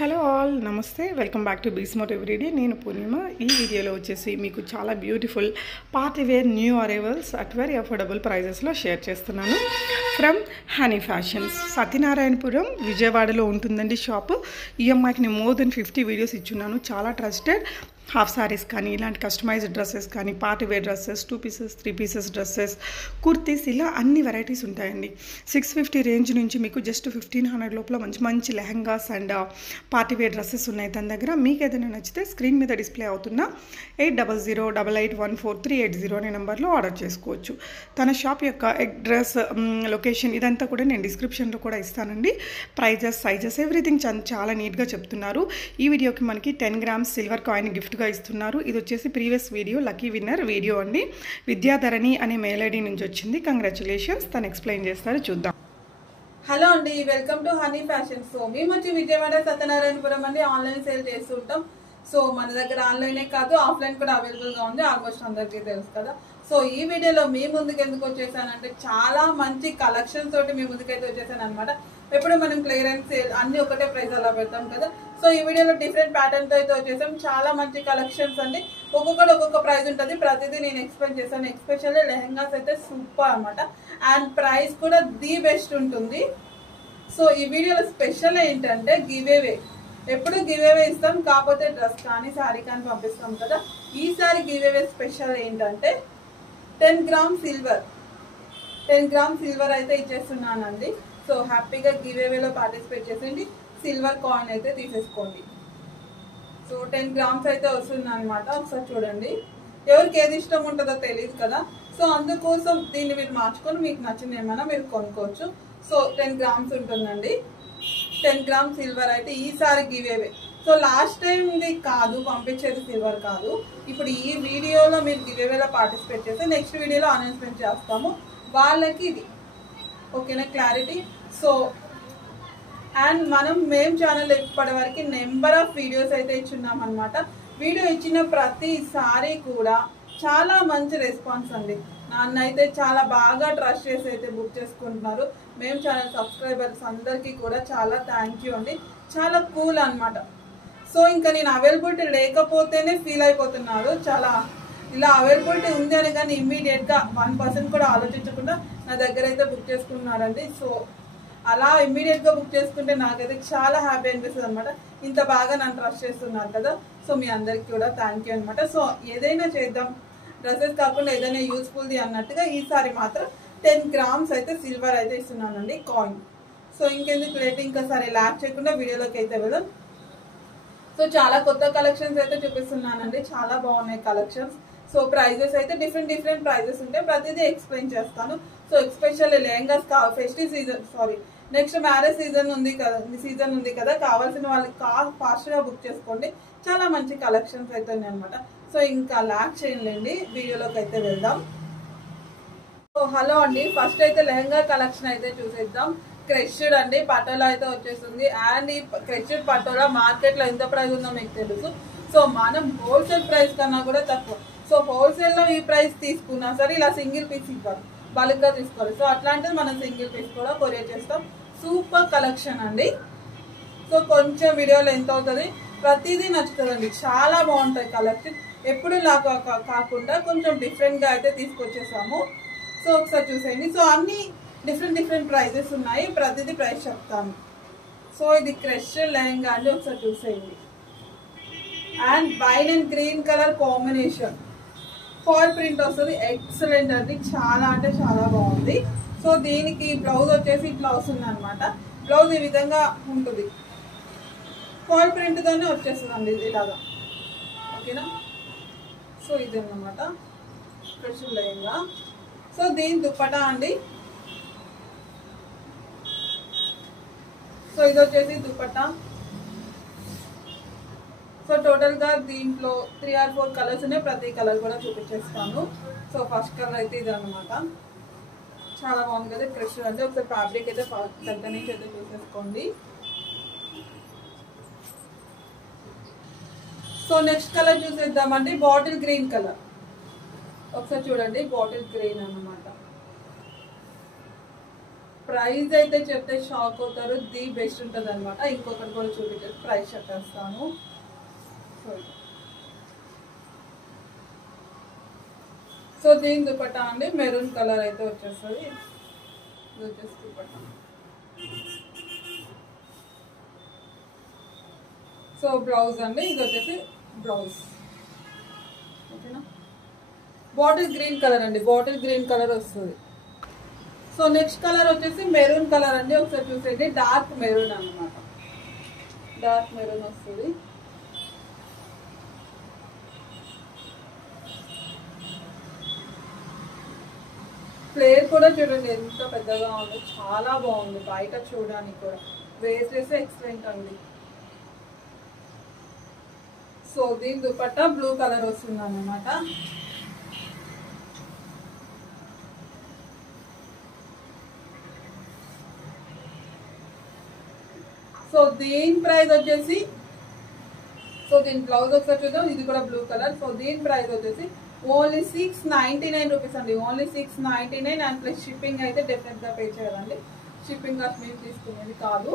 Hello all namaste welcome back to బీస్మోట్ everyday నేను పూర్ణిమ ఈ వీడియోలో వచ్చేసి మీకు చాలా beautiful party wear new arrivals at very affordable ప్రైజెస్లో షేర్ చేస్తున్నాను ఫ్రమ్ హనీ ఫ్యాషన్స్ సత్యనారాయణపురం విజయవాడలో ఉంటుందండి షాపు ఈఎంఐకి నేను మోర్ దెన్ 50 వీడియోస్ ఇచ్చున్నాను చాలా ట్రస్టెడ్ హాఫ్ సారీస్ కానీ ఇలాంటి కస్టమైజ్డ్ డ్రెస్సెస్ కానీ party wear dresses 2 pieces 3 pieces dresses kurtis ఇలా అన్ని వెరైటీస్ ఉంటాయండి 650 రేంజ్ నుంచి మీకు జస్ట్ 1500 లోపల మంచి మంచి lehengas and party wear dresses ఉన్నాయి తన దగ్గర మీకు ఏదైనా నచ్చితే స్క్రీన్ మీద డిస్ప్లే అవుతున్న 8008814380 అనే నెంబర్లో ఆర్డర్ చేసుకోవచ్చు తన షాప్ యొక్క అడ్రస్ లొకేషన్ ఇదంతా కూడా నేను డిస్క్రిప్షన్లో కూడా ఇస్తానండి ప్రైజెస్ సైజెస్ ఎవ్రీథింగ్ చాలా నీట్గా చెప్తున్నారు ఈ వీడియోకి మనకి 10 గ్రామ్స్ సిల్వర్ కాయిన్ గిఫ్ట్ ఇస్తున్నారు ఇది వచ్చేసి previous video lucky winner video అండి విద్యాధరణి అనే మెయిల్ ఐడి నుంచి వచ్చింది కంగ్రాచులేషన్స్ తను ఎక్స్ప్లెయిన్ చేస్తారు చూద్దాం హలో అండి welcome to honey fashion so మేము వచ్చి విజయవాడ సత్యనారాయణపురం అండి ఆన్లైన్ సేల్ చేస్తుంటాం సో మన దగ్గర ఆన్లైనే కాదు ఆఫ్లైన్ కూడా అవైలబుల్ గా ఉంది ఆల్మోస్ట్ అందరికీ తెలుసు కదా సో ఈ వీడియోలో మీ ముందుకు ఎందుకు వచ్చేసానంటే చాలా మంచి కలెక్షన్ తోటి మీ ముందుకైతే వచ్చేసాను అనమాట ఎప్పుడు మనం క్లియరెన్స్ సేల్ అన్ని ఒకటే ప్రైస్ అలా పెడతాం కదా సో ఈ వీడియోలో డిఫరెంట్ ప్యాటర్న్ తో అయితే వచ్చేసాం చాలా మంచి కలెక్షన్స్ అండి ఒక్కొక్కటి ఒక్కొక్క ప్రైస్ ఉంటుంది ప్రతిదీ నేను ఎక్స్ప్లెయిన్ చేశాను ఎస్పెషల్లీ లెహెంగాస్ అయితే సూపర్ అనమాట అండ్ ప్రైస్ కూడా ది బెస్ట్ ఉంటుంది సో ఈ వీడియోలో స్పెషల్ ఏంటంటే గివ్ అవే ఎప్పుడు గివ్ అవే ఇస్తాం కాకపోతే డ్రెస్ కానీ శారీ కానీ పంపిస్తాం కదా ఈసారి గివ్ అవే స్పెషల్ ఏంటంటే 10 గ్రామ్స్ సిల్వర్ అయితే ఇచ్చేస్తున్నానండి సో హ్యాపీగా గివ్ అవేలో పార్టిసిపేట్ చేసేయండి సిల్వర్ కాయిన్ అయితే తీసేసుకోండి సో 10 గ్రామ్స్ అయితే వస్తుంది అనమాట ఒకసారి చూడండి ఎవరికి ఏది ఇష్టం ఉంటుందో తెలియదు కదా సో అందుకోసం దీన్ని మీరు మార్చుకొని మీకు నచ్చింది ఏమైనా మీరు కొనుక్కోవచ్చు సో 10 గ్రామ్స్ ఉంటుందండి 10 గ్రామ్స్ సిల్వర్ అయితే ఈసారి గివ్ అవే సో లాస్ట్ టైంది కాదు పంపించేది సిల్వర్ కాదు ఇప్పుడు ఈ వీడియోలో మీరు గివ్ అవేలో పార్టిసిపేట్ చేస్తే నెక్స్ట్ వీడియోలో అనౌన్స్మెంట్ చేస్తాము వాళ్ళకి ఇది ఓకేనా క్లారిటీ సో అండ్ మేము ఛానల్ ఇప్పటి వరకు నెంబర్ ఆఫ్ వీడియోస్ అయితే ఇచ్చున్నాం అనమాట వీడియో ఇచ్చిన ప్రతిసారి కూడా చాలా మంచి రెస్పాన్స్ అండి నన్ను అయితే చాలా బాగా ట్రస్ట్ చేసి అయితే బుక్ చేసుకుంటున్నారు మేము ఛానల్ సబ్స్క్రైబర్స్ అందరికీ కూడా చాలా థ్యాంక్ యూ అండి చాలా కూల్ అనమాట సో ఇంకా నేను అవైలబిలిటీ లేకపోతేనే ఫీల్ అయిపోతున్నారు చాలా ఇలా అవైలబిలిటీ ఉంది అని కానీ ఇమ్మీడియట్గా 1% కూడా ఆలోచించకుండా నా దగ్గర అయితే బుక్ చేసుకున్నారండి సో అలా ఇమ్మీడియట్గా బుక్ చేసుకుంటే నాకైతే చాలా హ్యాపీ అనిపిస్తుంది అనమాట ఇంత బాగా నన్ను ట్రస్ట్ చేస్తున్నారు కదా సో మీ అందరికి కూడా థ్యాంక్ యూ అనమాట సో ఏదైనా చేద్దాం డ్రెస్సెస్ కాకుండా ఏదైనా యూస్ఫుల్ది అన్నట్టుగా ఈసారి మాత్రం 10 గ్రామ్స్ అయితే సిల్వర్ అయితే ఇస్తున్నానండి కాయిన్ సో ఇంకెందుకు లేట్ ఇంకా సరే ల్యాక్ చేయకుండా వీడియోలోకి అయితే వెళ్దాం సో చాలా కొత్త కలెక్షన్స్ అయితే చూపిస్తున్నానండి చాలా బాగున్నాయి కలెక్షన్స్ సో ప్రైజెస్ అయితే డిఫరెంట్ ప్రైజెస్ ఉంటాయి ప్రతిదీ ఎక్స్ప్లెయిన్ చేస్తాను so especially lehengas festive season next marriage season ఉంది కదా కావాల్సిన వాళ్ళకి ఫాస్ట్ గా బుక్ చేసుకోండి చాలా మంచి కలెక్షన్స్ అయితే ఉన్నాయి అనమాట సో ఇంకా ల్యాక్ చేయండి వీడియోలోకి అయితే వెళ్దాం సో హలో అండి ఫస్ట్ అయితే లెహంగా కలెక్షన్ అయితే చూసేద్దాం క్రష్డ్ అండి పటోలా అయితే వచ్చేస్తుంది అండ్ ఈ క్రష్డ్ పటోలా మార్కెట్ లో ఎంత ప్రైస్ ఉందో మీకు తెలుసు సో మనం హోల్సేల్ ప్రైస్ కన్నా కూడా తక్కువ సో హోల్సేల్ లో ఈ ప్రైస్ తీసుకున్నా సరే ఇలా సింగిల్ పీస్ ఇవ్వాలి బల్క్ గా తీసుకోవాలి సో అట్లాంటిది మనం సింగిల్ పీస్ కూడా కొరియర్ చేస్తాం సూపర్ కలెక్షన్ అండి సో కొంచెం వీడియోలో ఎంత అవుతుంది ప్రతిదీ నచ్చుతుందండి చాలా బాగుంటాయి కలెక్షన్ ఎప్పుడు లాగా కాకుండా కొంచెం డిఫరెంట్ గా అయితే తీసుకొచ్చేసాము సో ఒకసారి చూసేయండి సో అన్ని డిఫరెంట్ ప్రైజెస్ ఉన్నాయి ప్రతిదీ ప్రైస్ చెప్తాను సో ఇది క్రష్ లెహంగా అండి ఒకసారి చూసేయండి and wine and green colour combination fall print వస్తుంది ఎక్సలెంట్ అండి చాలా అంటే చాలా బాగుంది సో దీనికి బ్లౌజ్ వచ్చేసి ఇట్లా వస్తుంది అనమాట బ్లౌజ్ ఈ విధంగా ఉంటుంది ఫాల్ ప్రింట్ తోనే వచ్చేస్తుంది అండి ఇది ఇలాగా ఓకేనా సో ఇది అన్నమాట క్రష్ లెహంగా సో దీని దుప్పటా అండి సో ఇది వచ్చేసి దుపట్టా సో టోటల్ గా దీంట్లో 3 or 4 కలర్స్ ఉన్నాయి ప్రతి కలర్ కూడా చూపించేస్తాను సో ఫస్ట్ కలర్ అయితే ఇది అనమాట చాలా బాగుంది కదా క్రష్ అంటే ఒకసారి ఫ్యాబ్రిక్ అయితే దగ్గర నుంచి అయితే చూసేసుకోండి సో నెక్స్ట్ కలర్ చూసేద్దామండి బాటిల్ గ్రీన్ కలర్ ఒకసారి చూడండి బాటిల్ గ్రీన్ అన్నమాట ప్రైస్ అయితే చెప్తే షాక్ అవుతారు, ది బెస్ట్ ఉంటుంది అనమాట. ఇంకొకటి కూడా చూపించేసి ప్రైస్ చెప్పేస్తాను. సో దీని దుపట్టా అండి మెరూన్ కలర్ అయితే వచ్చేస్తుంది. ఇది వచ్చేసి దుపట్టా. సో బ్లౌజ్ అండి, ఇది వచ్చేసి బ్లౌజ్. ఓకేనా, బాటిల్ గ్రీన్ కలర్ అండి, బాటిల్ గ్రీన్ కలర్ వస్తుంది. సో నెక్స్ట్ కలర్ వచ్చేసి మెరూన్ కలర్ అండి. ఒకసారి చూసేయండి, డార్క్ మెరూన్ అన్నమాట, డార్క్ మెరూన్ వస్తుంది. ఫ్లేర్ కూడా చూడండి ఎంత పెద్దగా ఉంది, చాలా బాగుంది. బయట చూడడానికి కూడా వేర్ చేస్తే ఎక్సలెంట్ అండి. సో దీని దుపట్టా బ్లూ కలర్ వస్తుంది అన్నమాట. సో దీని ప్రైస్ వచ్చేసి, సో దీని బ్లౌజ్ ఒకసారి చూద్దాం. ఇది కూడా బ్లూ కలర్. సో దీని ప్రైస్ వచ్చేసి ఓన్లీ 699 రూపీస్ అండి, ఓన్లీ 699. అండ్ ప్లస్ షిప్పింగ్ అయితే డెఫినెట్ గా పే చేయాలండి. షిప్పింగ్ కాస్ట్ మీరు తీసుకునేది కాదు,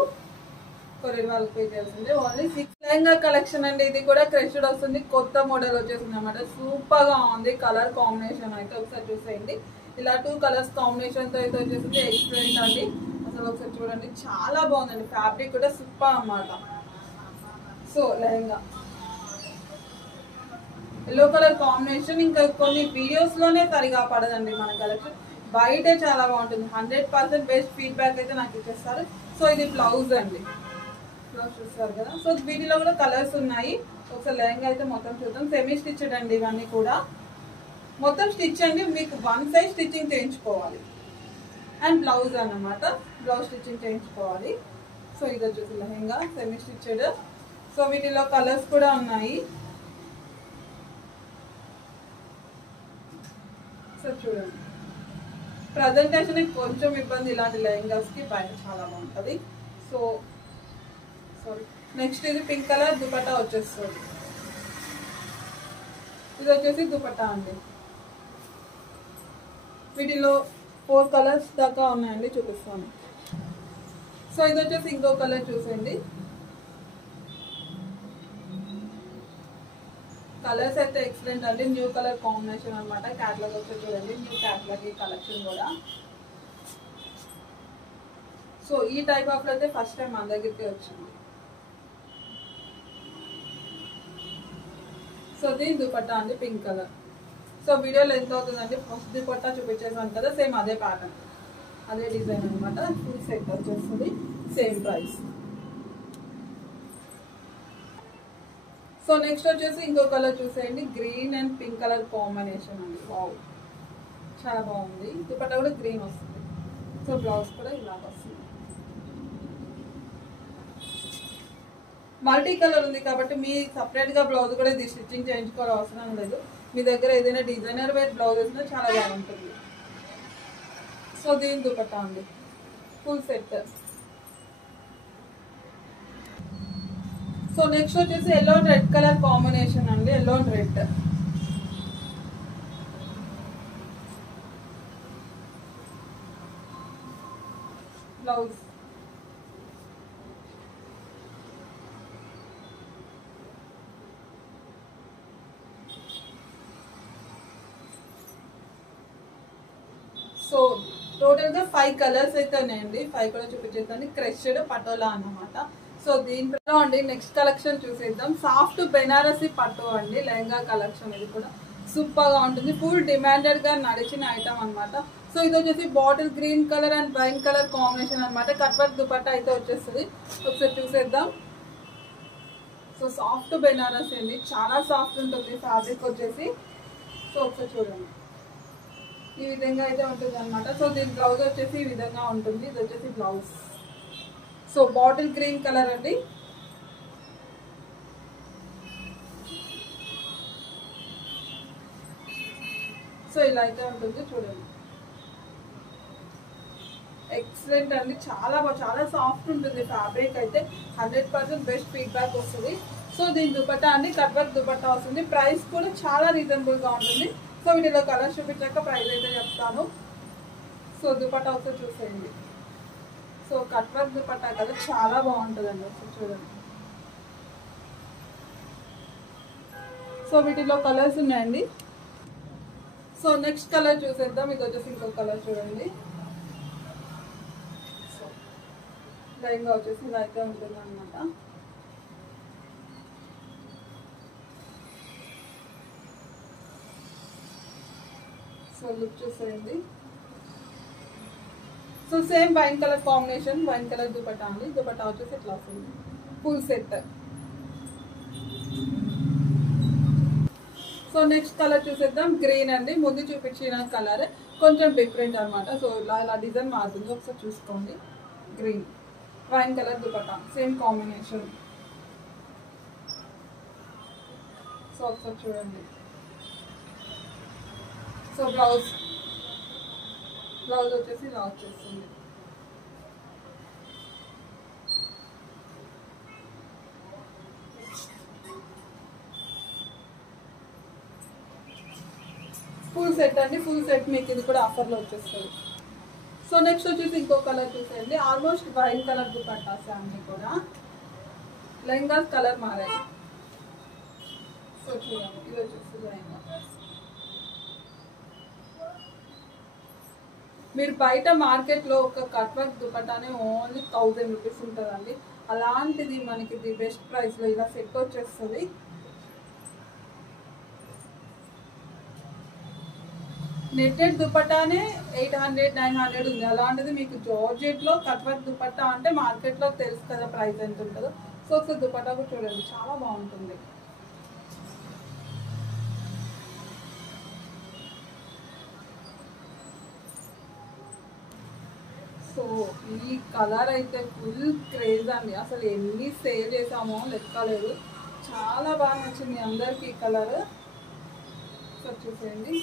కొరియర్ వాళ్ళకి పే చేయాల్సిందే. ఓన్లీ 6. లెహంగా కలెక్షన్ అండి, ఇది కూడా క్రష్డ్ వస్తుంది, కొత్త మోడల్ వచ్చేసింది అనమాట. సూపర్ గా ఉంది. కలర్ కాంబినేషన్ అయితే ఒకసారి చూసేయండి. ఇలా 2 కలర్స్ కాంబినేషన్ తో అయితే వచ్చేసింది, ఎక్సలెంట్ అండి. అసలు ఒకసారి చూడండి, చాలా బాగుందండి. ఫ్యాబ్రిక్ కూడా సూపర్ అన్నమాట. So lehenga yellow colour combination, ఇంకా కొన్ని వీడియోస్ లోనే సరిగా పడదండి మన కలెక్షన్. బయటే చాలా బాగుంటుంది. 100% బెస్ట్ ఫీడ్బ్యాక్ అయితే నాకు ఇచ్చేస్తారు. సో ఇది బ్లౌజ్ అండి, బ్లౌజ్ చూస్తారు కదా. సో వీటిలో కూడా కలర్స్ ఉన్నాయి. ఒకసారి లెహంగా అయితే మొత్తం చూద్దాం. సెమీ స్టిచ్డ్ అండి, ఇవన్నీ కూడా మొత్తం స్టిచ్ అండి. మీకు 1 సైడ్ స్టిచ్చింగ్ చేయించుకోవాలి. అండ్ బ్లౌజ్ అన్నమాట, బ్లౌజ్ స్టిచ్చింగ్ చేయించుకోవాలి. సో ఇది వచ్చేసి లెహంగా సెమీ స్టిచ్డ్. సో వీటిలో కలర్స్ కూడా ఉన్నాయి. సో చూడండి, ప్రజెంటేషన్ కొంచెం ఇబ్బంది ఇలాంటి లెహంగాస్ కి, బయట చాలా బాగుంటుంది. సో సారీ, నెక్స్ట్ ఇది పింక్ కలర్ దుపట్టా వచ్చేస్తుంది. ఇది వచ్చేసి దుపట్టా అండి. వీటిలో 4 కలర్స్ దాకా ఉన్నాయండి, చూపిస్తాను. సో ఇది వచ్చేసి ఇంకో కలర్ చూసేయండి. కలర్స్ అయితే ఎక్సలెంట్ అండి, న్యూ కలర్ కాంబినేషన్ అనమాట. క్యాట్లాగ్ వచ్చి చూడండి, న్యూ క్యాట్లాగ్ కలెక్షన్ కూడా. సో ఈ టైప్ ఆఫ్ అయితే ఫస్ట్ టైం మన దగ్గరికి వచ్చింది. సో దీని దుపట్టా అండి పింక్ కలర్. సో వీడియోలో ఎంత అవుతుందండి, ఫస్ట్ దుపట్టా చూపించేసాను కదా, సేమ్ అదే ప్యాటర్న్, అదే డిజైన్ అనమాట. ఫుల్ సెట్ వచ్చేస్తుంది, సేమ్ ప్రైస్. సో నెక్స్ట్ వచ్చేసి ఇంకో కలర్ చూసేయండి, green and pink colour combination అండి. వావ్, చాలా బాగుంది. దుపట్టా కూడా గ్రీన్ వస్తుంది. సో బ్లౌజ్ కూడా ఇలా వస్తుంది. మల్టీ కలర్ ఉంది కాబట్టి మీ సపరేట్ గా బ్లౌజ్ కూడా ఇది స్టిచ్చింగ్ చేయించుకోవాల్సిన అవసరం లేదు. మీ దగ్గర ఏదైనా డిజైనర్ వేర్ బ్లౌజ్ వేసినా చాలా బాగుంటుంది. సో దీని దుపట్టా అండి ఫుల్ సెట్. సో నెక్స్ట్ వచ్చేసి yellow and red colour combination అండి, yellow and red. Blouse so total గా 5 కలర్స్ అయితే ఉన్నాయండి. 5 కూడా చూపించేస్తాను. క్రష్డ్ పటోలా అన్నమాట. సో దీంట్లో అండి నెక్స్ట్ కలెక్షన్ చూసేద్దాం. సాఫ్ట్ బెనారసి పట్టు అండి, లెహంగా కలెక్షన్. ఇది కూడా సూపర్ గా ఉంటుంది, ఫుల్ డిమాండెడ్ గా నడిచిన ఐటమ్ అనమాట. సో ఇది వచ్చేసి bottle green colour and wine colour combination అనమాట. కట్ వర్క్ దుపట్టా అయితే వచ్చేస్తుంది. ఒకసారి చూసేద్దాం. సో సాఫ్ట్ బెనారసి అండి, చాలా సాఫ్ట్ ఉంటుంది ఫ్యాబ్రిక్ వచ్చేసి. సో ఒకసారి చూడండి, ఈ విధంగా అయితే ఉంటుంది అనమాట. సో దీని బ్లౌజ్ వచ్చేసి ఈ విధంగా ఉంటుంది. ఇది వచ్చేసి blouse. So bottle green colour అండి. సో ఇలా అయితే ఉంటుంది చూడండి, ఎక్సలెంట్ అండి. చాలా సాఫ్ట్ ఉంటుంది ఫ్యాబ్రిక్ అయితే. 100% బెస్ట్ ఫీడ్బ్యాక్ వస్తుంది. సో దీని దుపట్టా అండి కట్ వర్క్ దుపట్టా వస్తుంది. ప్రైస్ కూడా చాలా రీజనబుల్ గా ఉంటుంది. సో వీటిలో కలర్స్ చూపించాక ప్రైస్ అయితే చెప్తాను. సో దుపట్టా ఒకసారి చూసేయండి. సో కట్ వర్క్ దుపట్టా కదా చాలా బాగుంటుందండి. ఒకసారి చూడండి. సో వీటిలో కలర్స్ ఉన్నాయండి. సో నెక్స్ట్ కలర్ చూసేద్దాం. ఇది వచ్చేసి ఇంకో కలర్ చూడండి. సో లైన్గా వచ్చేసి ఇలా అయితే ఉంటుంది అనమాట. సో లుక్ చూసేయండి. So same wine colour combination, wine colour dupatta అండి. దుపట్టా వచ్చేసి ఇట్లా వస్తుంది full set. So next colour చూసేద్దాం. గ్రీన్ అండి. ముందు చూపించిన కలర్ కొంచెం డిఫరెంట్ అనమాట. సో ఇలా డిజైన్ మారుతుంది. ఒకసారి చూసుకోండి. Green wine colour dupatta same combination. So ఒకసారి చూడండి. సో బ్లౌజ్ వచ్చేసి ఇలా వచ్చేస్తుంది. ఫుల్ సెట్ అండి. ఫుల్ సెట్ మీకు ఇది కూడా ఆఫర్లో వచ్చేస్తుంది. సో నెక్స్ట్ వచ్చేసి ఇంకో కలర్ చూసేయండి. ఆల్మోస్ట్ వైన్ కలర్ దుపట్టాస్ అన్నీ కూడా లెహంగా కలర్ మారాయి. సో చూడండి. ఇది వచ్చేసి లెహంగా. మీరు బయట మార్కెట్లో ఒక కట్ వర్క్ దుపట్టానే ఓన్లీ 1000 రూపీస్ ఉంటుందండి. అలాంటిది మనకి ఇది బెస్ట్ ప్రైస్లో ఇలా సెట్ వచ్చేస్తుంది. నెట్టెడ్ దుపట్టానే 800-900 ఉంది. అలాంటిది మీకు జార్జెట్లో కట్ వర్క్ దుపట్టా అంటే మార్కెట్లో తెలుసు కదా ప్రైస్ ఎంత ఉంటుందో. సో ఒకసారి దుపట్టా కూడా చూడండి, చాలా బాగుంటుంది. సో ఈ కలర్ అయితే ఫుల్ క్రేజ్ అండి. అసలు ఎన్ని సేల్ చేసామో లెక్కలేదు. చాలా బాగా నచ్చింది అందరికి ఈ కలర్. సో చూసేయండి.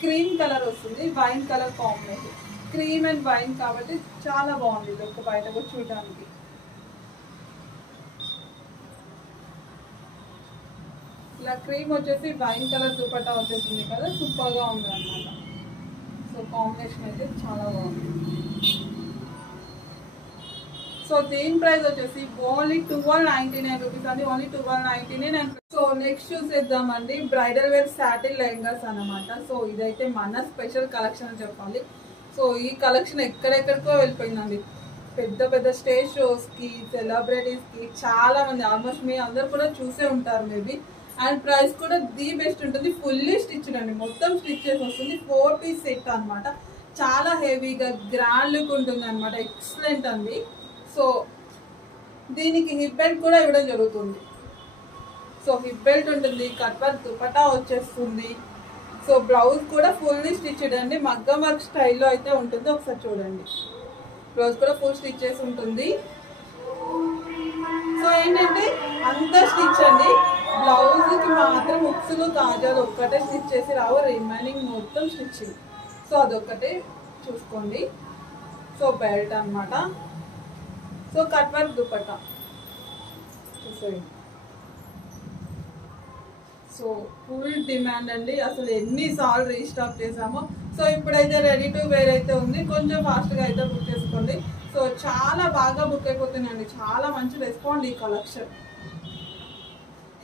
క్రీమ్ కలర్ వస్తుంది, wine colour combination. Cream and wine కాబట్టి చాలా బాగుంది. ఇది ఒక బయట కూడా చూడడానికి. ఇలా క్రీమ్ వచ్చేసి వైన్ కలర్ దుపట్టా వచ్చేసింది కదా, సూపర్గా ఉంది అన్నమాట. సో కాంబినేషన్ అయితే చాలా బాగుంది. సో దీని ప్రైస్ వచ్చేసి ఓన్లీ 1299 రూపీస్ అండి. ఓన్లీ 1299. సో నెక్స్ట్ చూసేద్దామండి. బ్రైడల్ వేర్ సాటిన్ లెహంగాస్ అనమాట. సో ఇదైతే మన స్పెషల్ కలెక్షన్ అని చెప్పాలి. సో ఈ కలెక్షన్ ఎక్కడెక్కడికో వెళ్ళిపోయిందండి. పెద్ద పెద్ద స్టేజ్ షోస్కి, సెలబ్రిటీస్కి చాలా మంది, ఆల్మోస్ట్ మీ అందరు కూడా చూసే ఉంటారు మేబీ. అండ్ ప్రైస్ కూడా ది బెస్ట్ ఉంటుంది. ఫుల్లీ స్టిచ్డ్ అండి. మొత్తం స్టిచ్ చేసి వస్తుంది. 4 పీస్ సెట్ అనమాట. చాలా హెవీగా గ్రాండ్ లుక్ ఉంటుంది అనమాట. ఎక్సలెంట్ అండి. సో దీనికి హిప్ బెల్ట్ కూడా ఇవ్వడం జరుగుతుంది. సో హిప్ బెల్ట్ ఉంటుంది, కట్ వర్క్ దుపట్టా వచ్చేస్తుంది. సో బ్లౌజ్ కూడా ఫుల్లీ స్టిచ్డ్ అండి. మగ్గం వర్క్ స్టైల్లో అయితే ఉంటుంది. ఒకసారి చూడండి. బ్లౌజ్ కూడా ఫుల్ స్టిచ్ చేసి ఉంటుంది. సో ఏంటంటే అంతా స్టిచ్ అండి. బ్లౌజ్కి మాత్రం ఉక్సులు కాజాలు ఒక్కటే స్టిచ్ చేసి రావు, రిమైనింగ్ మొత్తం స్టిచ్చింగ్. సో అదొక్కటే చూసుకోండి. సో బెల్ట్ అనమాట. సో కట్ వర్క్ దుపట్టా చూసేయండి. సో ఫుల్ డిమాండ్ అండి. అసలు ఎన్నిసార్లు రీస్టాక్ చేసామో. సో ఇప్పుడైతే రెడీ టు వేర్ అయితే ఉంది. కొంచెం ఫాస్ట్గా అయితే బుక్ చేసుకోండి. సో చాలా బాగా బుక్ అయిపోతున్నాయండి. చాలా మంచి రెస్పాండ్ ఈ కలెక్షన్.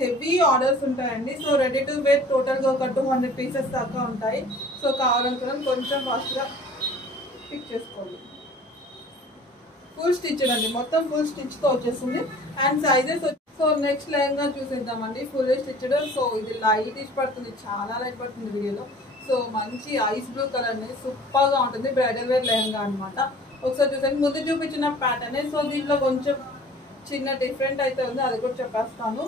హెవీ ఆర్డర్స్ ఉంటాయండి. సో రెడీ టు వేర్ టోటల్గా ఒక 200 పీసెస్ దాకా ఉంటాయి. సో కావాలనుకున్నాం కొంచెం ఫాస్ట్గా పిక్ చేసుకోండి. ఫుల్ స్టిచ్ అండి. మొత్తం ఫుల్ స్టిచ్తో వచ్చేస్తుంది. And sizes. So next lehenga చూసేద్దామండి. Full stitched. సో ఇది లైట్ పడుతుంది, చాలా లైట్ పడుతుంది వీడియోలో. సో మంచి ఐస్ బ్లూ కలర్ అనేది సూపర్గా ఉంటుంది. బ్రైడల్ వేర్ లెహంగా అనమాట. ఒకసారి చూసాను ముందు చూపించిన ప్యాటర్నే. సో దీంట్లో కొంచెం చిన్న డిఫరెంట్ అయితే ఉంది, అది కూడా చెప్పేస్తాను.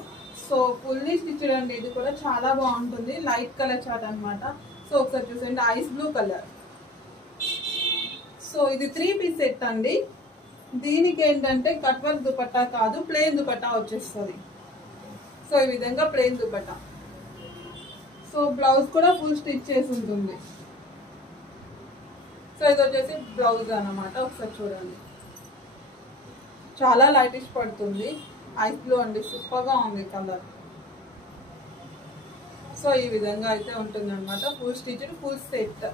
సో ఫుల్లీ స్టిచ్డ్ అండి. ఇది కూడా చాలా బాగుంటుంది. లైట్ కలర్ చాట్ అనమాట. సో ఒకసారి చూసేయండి. Ice blue colour. సో ఇది 3 పీస్ సెట్ అండి. దీనికి ఏంటంటే కట్ వర్క్ దుపట్టా కాదు, ప్లెయిన్ దుపట్టా వచ్చేస్తుంది. సో ఈ విధంగా ప్లెయిన్ దుపట్టా. సో బ్లౌజ్ కూడా ఫుల్ స్టిచ్ చేసి ఉంటుంది. సో ఇది వచ్చేసి బ్లౌజ్ అన్నమాట. ఒకసారి చూడండి. చాలా లైటిష్ పడుతుంది. ఐస్ బ్లూ అండి. సూపర్గా ఉంది కలర్. సో ఈ విధంగా అయితే ఉంటుంది అనమాట. Full stitched full set.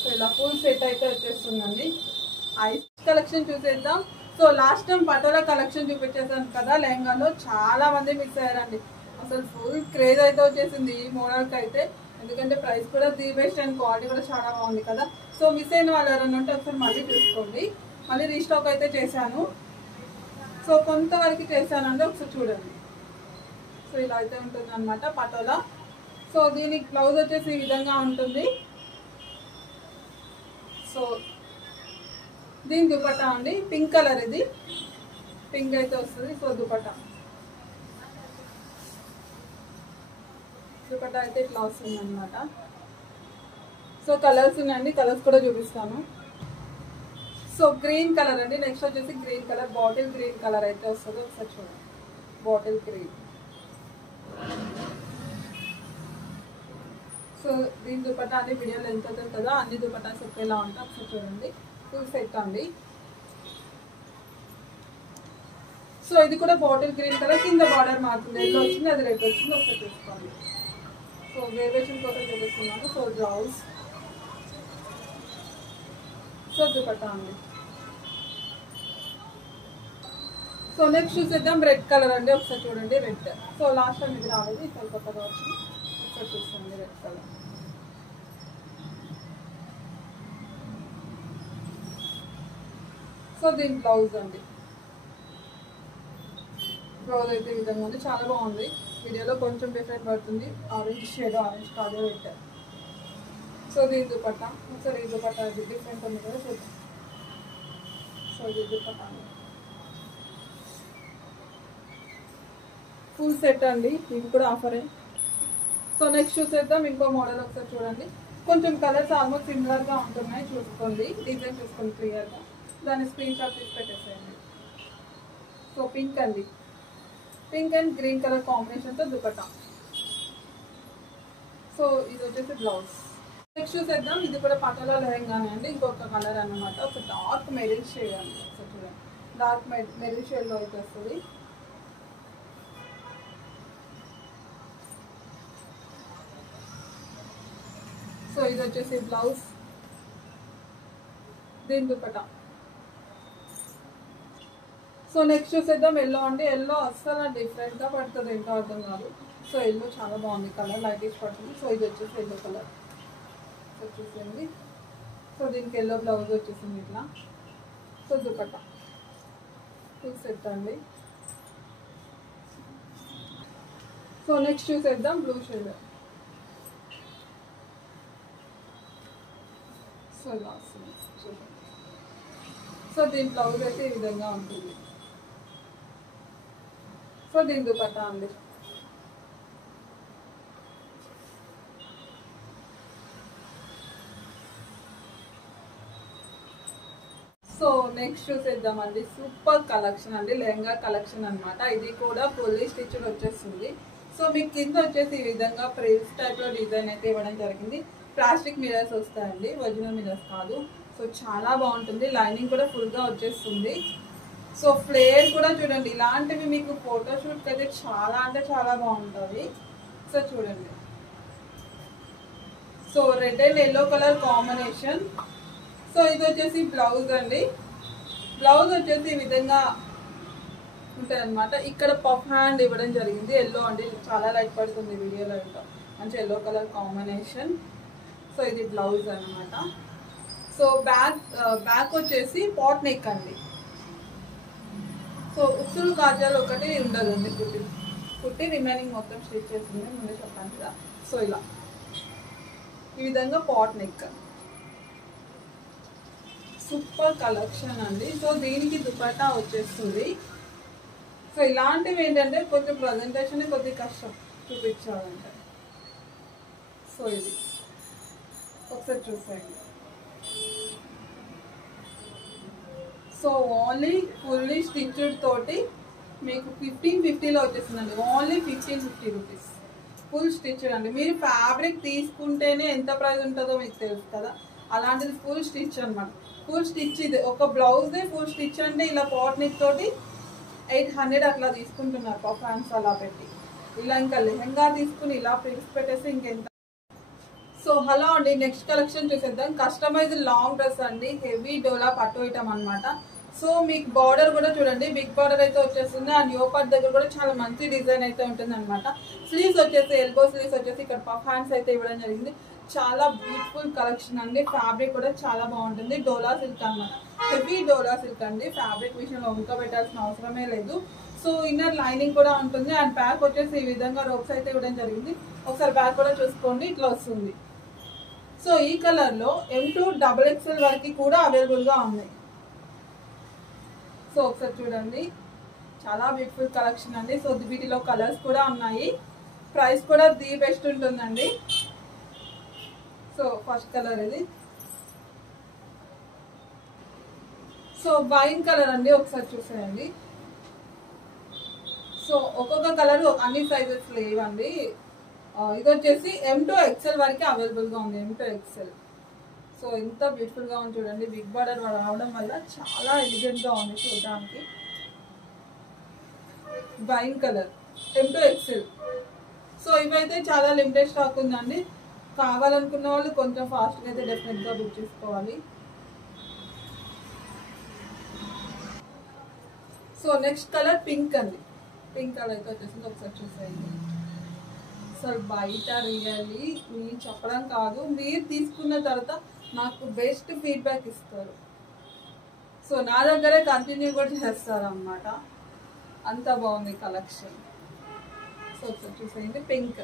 So ఇలా ఫుల్ సెట్ అయితే వచ్చేస్తుందండి. ఐస్ కలెక్షన్ చూసేద్దాం. So last time Patola collection చూపించేసాను కదా లెహంగాలో, చాలా మంది మిస్ అయ్యారండి. అసలు ఫుల్ క్రేజ్ అయితే వచ్చేసింది ఈ మోడల్కి అయితే, ఎందుకంటే ప్రైస్ కూడా ది బెస్ట్ అండ్ క్వాలిటీ కూడా చాలా బాగుంది కదా. సో మిస్ అయిన వాళ్ళు ఎవరైనా ఉంటే ఒకసారి మళ్ళీ చూసుకోండి. మళ్ళీ రీస్టాక్ అయితే చేశాను. సో కొంతవరకు చేశానండి, ఒకసారి చూడండి. సో ఇలా అయితే ఉంటుంది అనమాట పటోలా. సో దీనికి బ్లౌజ్ వచ్చేసి ఈ విధంగా ఉంటుంది. సో దీని దుపట్టా అండి పింక్ కలర్, ఇది పింక్ అయితే వస్తుంది. సో దుపట్టా అయితే ఇట్లా వస్తుంది అనమాట. సో కలర్స్ ఉన్నాయండి, కలర్స్ కూడా చూపిస్తాను. సో గ్రీన్ కలర్ అండి, నెక్స్ట్ వచ్చేసి green colour, bottle green colour అయితే వస్తుంది. ఒకసారి చూడండి, బాటిల్ గ్రీన్. సో దీని దుపట్టా అన్ని వీడియోలో ఎంత అవుతుంది కదా, అన్ని దుపట్టాస్ ఒకేలా ఉంటాయి. ఒకసారి చూడండి, ఫుల్ సెట్ అండి. సో ఇది కూడా బాటిల్ గ్రీన్ కలర్, కింద బార్డర్ మారుతుంది, ఎల్లో వచ్చింది అది రెడ్ వచ్చింది. ఒకసారి చూసుకోండి. సో వేరియేషన్ కోసం చూపిస్తున్నాను. సో బ్లౌజ్, సో దుపట్టా అండి. సో నెక్స్ట్ చూసేద్దాం రెడ్ కలర్ అండి, ఒకసారి చూడండి రెడ్. సో లాస్ట్ టైం ఇది రాలేదు, ఇప్పుడు కొత్తగా వచ్చింది. ఒకసారి చూసుకోండి రెడ్ కలర్. సో దీని బ్లౌజ్ అండి, బ్లౌజ్ అయితే ఈ విధంగా ఉంది, చాలా బాగుంది. వీడియోలో కొంచెం డిఫరెంట్ పడుతుంది, ఆరెంజ్ షేడ్, ఆరెంజ్ కలర్ పెట్టారు. సో దీని దుపట్టా, ఒకసారి ఈ దుపట్టా డిఫరెంట్ ఉంది కదా చూద్దాం. సో ఇది దుపట్టా ఫుల్ సెట్ అండి, ఇది కూడా ఆఫరే. సో నెక్స్ట్ చూసేద్దాం ఇంకో మోడల్, ఒకసారి చూడండి. కొంచెం కలర్స్ ఆల్మోస్ట్ సిమిలర్గా ఉంటున్నాయి, చూసుకోండి, డిజైన్ చూసుకోండి క్లియర్గా. దాన్ని స్క్రీన్ షాట్ తీసి పెట్టేసేయండి. సో పింక్ అండి, పింక్ అండ్ గ్రీన్ కలర్ కాంబినేషన్తో దుపట్టా. సో ఇది వచ్చేసి బ్లౌజ్. నెక్స్ట్ చూసేద్దాం, ఇది కూడా పటోలా లెహంగానే అండి, ఇంకొక కలర్ అన్నమాట. ఒక డార్క్ మెరూన్ షేడ్ అండి, ఒకసారి చూడండి, డార్క్ మెరూన్ షేడ్లో అయితే వస్తుంది. సో ఇది వచ్చేసి బ్లౌజ్, దీని దుపట్టా. సో నెక్స్ట్ చూసేద్దాం ఎల్లో అండి, ఎల్లో అస్సలు డిఫరెంట్గా పడుతుంది, ఏంటో అర్థం కాదు. సో ఎల్లో చాలా బాగుంది కలర్, లైటిష్ పడుతుంది. సో ఇది వచ్చేసి ఎల్లో కలర్ వచ్చేసింది. సో దీనికి ఎల్లో బ్లౌజ్ వచ్చేసింది ఇట్లా. సో దుపట్టా ఫుల్ సెట్ అండి. సో నెక్స్ట్ చూసేద్దాం బ్లూ షేడ్. సో ఇలా వస్తుంది చూడండి. సో దీని బ్లౌజ్ అయితే ఈ విధంగా ఉంటుంది. సో దీని దుపట్టా అండి. సో నెక్స్ట్ చూసేద్దామండి, సూపర్ కలెక్షన్ అండి, లెహంగా కలెక్షన్ అనమాట. ఇది కూడా ఫుల్లీ స్టిచ్డ్ వచ్చేస్తుంది. సో మీకు కింద వచ్చేసి ఈ విధంగా ప్రిల్స్ టైప్లో డిజైన్ అయితే ఇవ్వడం జరిగింది. ప్లాస్టిక్ మిరర్స్ వస్తాయండి, ఒరిజినల్ మిరర్స్ కాదు. సో చాలా బాగుంటుంది, లైనింగ్ కూడా ఫుల్గా వచ్చేస్తుంది. సో ఫ్లేర్ కూడా చూడండి, ఇలాంటివి మీకు ఫోటోషూట్కి అయితే చాలా అంటే చాలా బాగుంటుంది. సో చూడండి, so red and yellow colour combination. So ఇది వచ్చేసి బ్లౌజ్ అండి, బ్లౌజ్ వచ్చేసి ఈ విధంగా ఉంటుంది అనమాట. ఇక్కడ పఫ్ హ్యాండ్ ఇవ్వడం జరిగింది, ఎల్లో అండి, చాలా లైట్ పడుతుంది వీడియోలో, ఇంకా మంచి ఎల్లో కలర్ కాంబినేషన్. సో ఇది బ్లౌజ్ అనమాట. సో బ్యాక్ వచ్చేసి పాట్ నెక్ అండి. సో ఉక్సులు కాజాలు ఒకటి ఉండదండి, కుట్టి రిమైనింగ్ మొత్తం స్టిచ్ చేసింది, ముందే చెప్పాను కదా. సో ఇలా ఈ విధంగా పాట్ నెక్, సూపర్ కలెక్షన్ అండి. సో దీనికి దుపట్టా వచ్చేస్తుంది. సో ఇలాంటివి ఏంటంటే కొంచెం ప్రజెంటేషన్ కొద్దిగా కష్టం చూపించాలంటే. సో ఇది ఒకసారి చూసేయండి. సో ఓన్లీ ఫుల్లీ స్టిచ్డ్ తోటి మీకు 1550లో వచ్చేసిందండి, ఓన్లీ 1550 రూపీస్ ఫుల్ స్టిచ్డ్ అండి. మీరు ఫ్యాబ్రిక్ తీసుకుంటేనే ఎంత ప్రైస్ ఉంటుందో మీకు తెలుసు కదా, అలాంటిది ఫుల్ స్టిచ్ అనమాట. ఫుల్ స్టిచ్ ఇది ఒక బ్లౌజ్దే ఫుల్ స్టిచ్ అంటే ఇలా పాట్ నెక్ తోటి 800 అట్లా తీసుకుంటున్నారు పర్ఫాన్స్ అలా పెట్టి. ఇలా ఇంకా లెహంగా తీసుకుని ఇలా ప్రిల్స్ పెట్టేసి ఇంకెంత. సో హలో అండి, నెక్స్ట్ కలెక్షన్ చూసేద్దాం. కస్టమైజ్ లాంగ్ డ్రెస్ అండి, హెవీ డోలా పట్టు ఐటమ్ అనమాట. సో మీకు బార్డర్ కూడా చూడండి, బిగ్ బార్డర్ అయితే వచ్చేస్తుంది. అండ్ యోపాట్ దగ్గర కూడా చాలా మంచి డిజైన్ అయితే ఉంటుంది అనమాట. స్లీవ్స్ వచ్చేసి ఎల్బో స్లీవ్స్ వచ్చేసి ఇక్కడ పఫ్ హ్యాండ్స్ అయితే ఇవ్వడం జరిగింది. చాలా బ్యూటిఫుల్ కలెక్షన్ అండి. ఫ్యాబ్రిక్ కూడా చాలా బాగుంటుంది. డోలా సిల్క్ అనమాట, హెవీ డోలా సిల్క్ అండి. ఫ్యాబ్రిక్ విషయంలో ఉడకబెట్టాల్సిన అవసరమే లేదు. సో ఇన్నర్ లైనింగ్ కూడా ఉంటుంది. అండ్ బ్యాక్ వచ్చేసి ఈ విధంగా రోప్స్ అయితే ఇవ్వడం జరిగింది. ఒకసారి బ్యాక్ కూడా చూసుకోండి, ఇట్లా వస్తుంది. సో ఈ కలర్ లో M2 XXL వరకు కూడా అవైలబుల్ గా ఉన్నాయి. సో ఒకసారి చూడండి, చాలా బ్యూటిఫుల్ కలెక్షన్ అండి. సో వీటిలో కలర్స్ కూడా ఉన్నాయి. ప్రైస్ కూడా ది బెస్ట్ ఉంటుందండి. సో ఫస్ట్ కలర్ ఇది. సో వైన్ కలర్ అండి, ఒకసారి చూసేయండి. సో ఒక్కొక్క కలర్ అన్ని సైజెస్ లేవండి. ఇది వచ్చేసి M2 XL వరకు అవైలబుల్ గా ఉంది. M2 XL. సో ఎంత బ్యూటిఫుల్ గా ఉంది చూడండి. బిగ్ బార్డర్ రావడం వల్ల చాలా ఎలిగెంట్ గా ఉంది చూడడానికి. Wine colour M2 XL. So ఇవైతే చాలా లిమిటెడ్ స్టాక్ ఉందండి. కావాలనుకున్న వాళ్ళు కొంచెం ఫాస్ట్గా అయితే డెఫినెట్ గా బుక్ చేసుకోవాలి. సో నెక్స్ట్ కలర్ పింక్ అండి. పింక్ కలర్ అయితే వచ్చేసింది, ఒకసారి చూసేయండి. అసలు బయట రియల్లీ మీరు చెప్పడం కాదు, మీరు తీసుకున్న తర్వాత నాకు బెస్ట్ ఫీడ్బ్యాక్ ఇస్తారు. సో నా దగ్గరే కంటిన్యూ కూడా చేస్తారు అన్నమాట. అంత బాగుంది కలెక్షన్. సో ఒకసారి చూసేయండి, pink.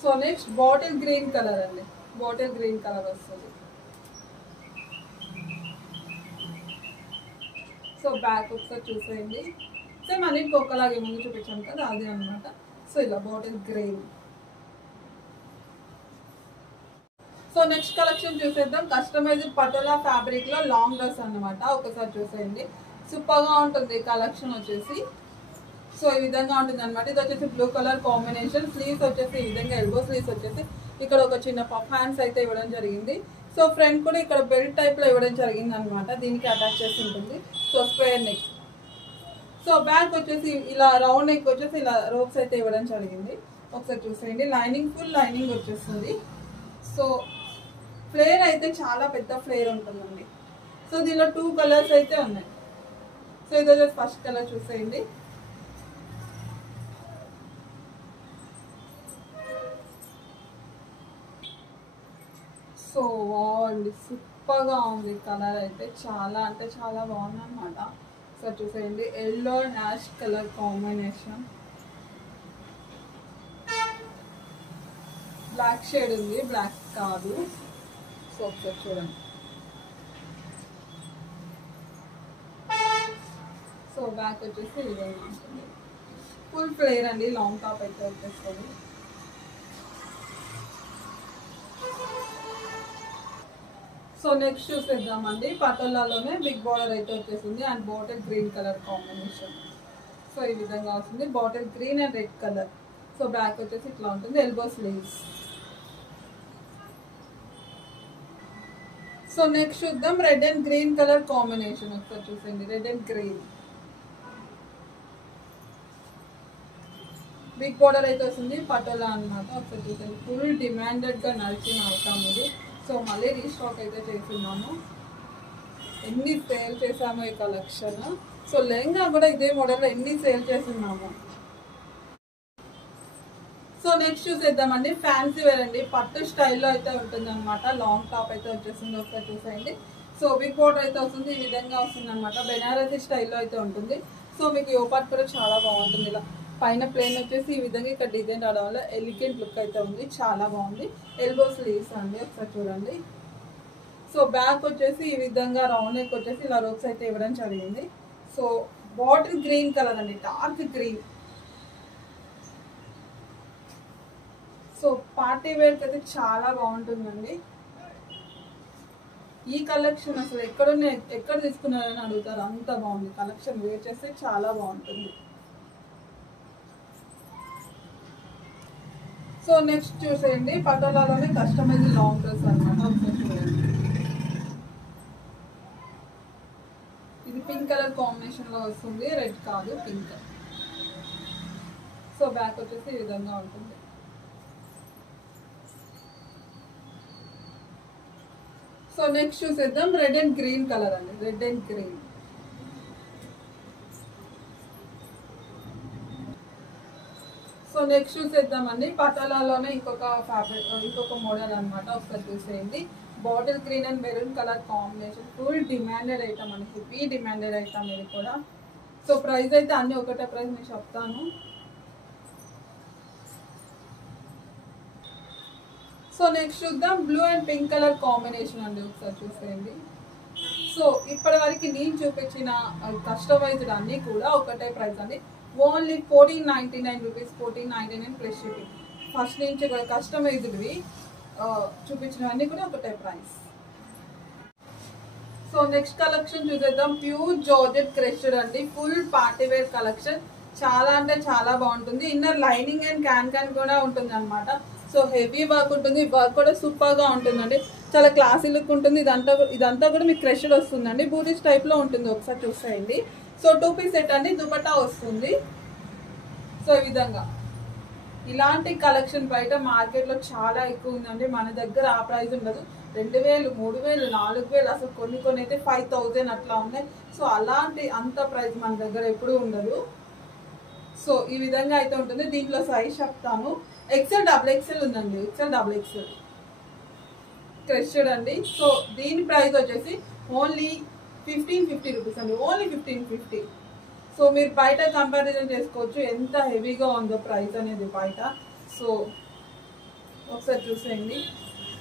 So next bottle green colour అండి. బాటిల్ గ్రీన్ కలర్ వస్తుంది. సో బ్యాక్ ఒకసారి చూసేయండి. సేమ్ అన్నిటికి ఒకలాగే ముందు చూపించాను కదా, అదే అనమాట. సో ఇలా bottle green. So next collection చూసేద్దాం. కస్టమైజ్డ్ పటోలా ఫ్యాబ్రిక్ లో లాంగ్ డ్రెస్ అన్నమాట. ఒకసారి చూసేయండి, సూపర్ గా ఉంటుంది కలెక్షన్ వచ్చేసి. సో ఈ విధంగా ఉంటుంది అనమాట. ఇది వచ్చేసి బ్లూ కలర్ కాంబినేషన్. స్లీవ్స్ వచ్చేసి ఈ విధంగా ఎల్బో స్లీవ్స్ వచ్చేసి ఇక్కడ ఒక చిన్న పఫ్ హ్యాండ్స్ అయితే ఇవ్వడం జరిగింది. సో ఫ్రంట్ కూడా ఇక్కడ బెల్ట్ టైప్ లో ఇవ్వడం జరిగింది అనమాట. దీనికి అటాచ్ చేసి ఉంటుంది. So square neck. So back వచ్చేసి ఇలా రౌండ్ నెక్ వచ్చేసి ఇలా రోప్స్ అయితే ఇవ్వడం జరిగింది. ఒకసారి చూసేయండి, లైనింగ్ ఫుల్ లైనింగ్ వచ్చేస్తుంది. సో ఫ్లేర్ అయితే చాలా పెద్ద ఫ్లేర్ ఉంటుందండి. సో దీనిలో 2 కలర్స్ అయితే ఉన్నాయి. సో ఇది వచ్చేసి ఫస్ట్ కలర్ చూసేయండి. సో బాగుంది, సూపర్ గా ఉంది. కలర్ అయితే చాలా అంటే చాలా బాగుంది అనమాట. సో చూసేయండి, yellow and ash colour combination. Black shade ఉంది, బ్లాక్ కాదు. సో ఒకసారి చూడండి. సో బ్యాక్ వచ్చేసి ఈ విధంగా ఉంటుంది. ఫుల్ ఫ్లేర్ అండి, లాంగ్ టాప్ అయితే వచ్చేస్తుంది. సో నెక్స్ట్ చూసేద్దామండి. పటోలాలోనే బిగ్ బార్డర్ అయితే వచ్చేసింది. And bottle green colour combination. So ఈ విధంగా వస్తుంది, bottle green and red colour. So back వచ్చేసి ఇట్లా ఉంటుంది, ఎల్బో స్లీవ్స్. సో నెక్స్ట్ చూద్దాం red and green colour combination. ఒకసారి చూసేయండి, red and green. Big border అయితే వస్తుంది, పటోలా అన్నమాట. ఒకసారి చూసేయండి, ఫుల్ డిమాండెడ్ గా నడిచిన ఐటమ్ ఇది. సో మళ్ళీ రీస్టాక్ అయితే చేస్తున్నాము. ఎన్ని సేల్ చేసాము ఈ కలెక్షన్. సో లెహంగా కూడా ఇదే మోడల్లో ఎన్ని సేల్ చేస్తున్నాము. సో నెక్స్ట్ చూసేద్దామండి, ఫ్యాన్సీ వేర్ అండి. పట్టు స్టైల్లో అయితే ఉంటుంది అనమాట. లాంగ్ టాప్ అయితే వచ్చేసింది, ఒకసారి చూసేయండి. సో బిగ్ బార్డర్ అయితే వస్తుంది, ఈ విధంగా వస్తుంది అనమాట. బెనారసీ స్టైల్లో అయితే ఉంటుంది. సో మీకు యోపాట్ కూడా చాలా బాగుంటుంది. ఇలా పైన ప్లేన్ వచ్చేసి ఈ విధంగా ఇక్కడ డిజైన్ రావడం వల్ల ఎలిగెంట్ లుక్ అయితే ఉంది, చాలా బాగుంది. ఎల్బో స్లీవ్స్ అండి, ఒకసారి చూడండి. సో బ్యాక్ వచ్చేసి ఈ విధంగా రౌండ్ నెక్ వచ్చేసి ఇలా రోప్స్ అయితే ఇవ్వడం జరిగింది. సో బాటిల్ గ్రీన్ కలర్ అండి, డార్క్ గ్రీన్. సో పార్టీ వేర్కి అయితే చాలా బాగుంటుందండి. ఈ కలెక్షన్ అసలు ఎక్కడ తీసుకున్నారని అడుగుతారు, అంత బాగుంది కలెక్షన్. వేర్ చేస్తే చాలా బాగుంటుంది. సో నెక్స్ట్ చూసేయండి, పటోలాలోనే కస్టమైజ్ లాంగ్ డ్రెస్ అనమాట. ఒకసారి చూడండి, ఇది పింక్ కలర్ కాంబినేషన్ లో వస్తుంది, రెడ్ కాదు పింక్. సో బ్యాక్ వచ్చేసి ఈ విధంగా ఉంటుంది. సో నెక్స్ట్ చూసేద్దాం రెడ్ అండ్ గ్రీన్ కలర్ అండి, red and green. So next చూసేద్దామండి పటాలాలోనే ఇంకొక ఫ్యాబ్రిక్, ఇంకొక మోడల్ అనమాట. ఒకసారి చూసేయండి. Bottle green and maroon colour combination, full demanded item అండి, హెవీ డిమాండెడ్ ఐటమ్ ఇది కూడా. సో ప్రైస్ అయితే అన్ని ఒకటే ప్రైస్ నేను చెప్తాను. సో నెక్స్ట్ చూద్దాం blue and pink colour combination అండి, ఒకసారి చూసేయండి. సో ఇప్పటి వరకు నేను చూపించిన కస్టమైజ్డ్ అన్ని కూడా ఒకటే ప్రైస్ అండి, only 1499 rupees, 1499 plus shipping. First నుంచి కస్టమైజ్డ్వి చూపించినవన్నీ కూడా ఒకటే ప్రైస్. సో నెక్స్ట్ కలెక్షన్ చూసేద్దాం. ప్యూర్ జార్జెట్ క్రష్డ్ అండి, ఫుల్ పార్టీ వేర్ కలెక్షన్. చాలా అంటే చాలా బాగుంటుంది. ఇన్నర్ లైనింగ్ అండ్ క్యాన్ కూడా ఉంటుంది అనమాట. సో హెవీ వర్క్ ఉంటుంది, వర్క్ కూడా సూపర్ గా ఉంటుందండి, చాలా క్లాసీ లుక్ ఉంటుంది. ఇదంతా కూడా మీకు క్రష్డ్ వస్తుందండి, బూటీస్ టైప్ లో ఉంటుంది. ఒకసారి చూసేయండి. సో 2 పీస్ సెట్ అండి, దుపట్టా వస్తుంది. సో ఈ విధంగా ఇలాంటి కలెక్షన్ బయట మార్కెట్ లో చాలా ఎక్కువ ఉందండి, మన దగ్గర ఆ ప్రైస్ ఉండదు. 2000, 3000, 4000, అసలు కొన్ని అయితే 5000 అట్లా ఉన్నాయి. సో అలాంటి అంత ప్రైస్ మన దగ్గర ఎప్పుడు ఉండదు. సో ఈ విధంగా అయితే ఉంటుంది. దీంట్లో సైజ్ చెప్తాను. ఎక్సెల్ డబుల్ ఎక్సెల్ ఉందండి, ఎక్సెల్ డబుల్ ఎక్సెల్ క్రష్డ్ అండి. సో దీని ప్రైస్ వచ్చేసి ఓన్లీ 1550 రూపీస్ అండి, ఓన్లీ 1550. సో మీరు బయట కంపారిజన్ చేసుకోవచ్చు ఎంత హెవీగా ఉందో ప్రైస్ అనేది బయట. సో ఒకసారి చూసేయండి.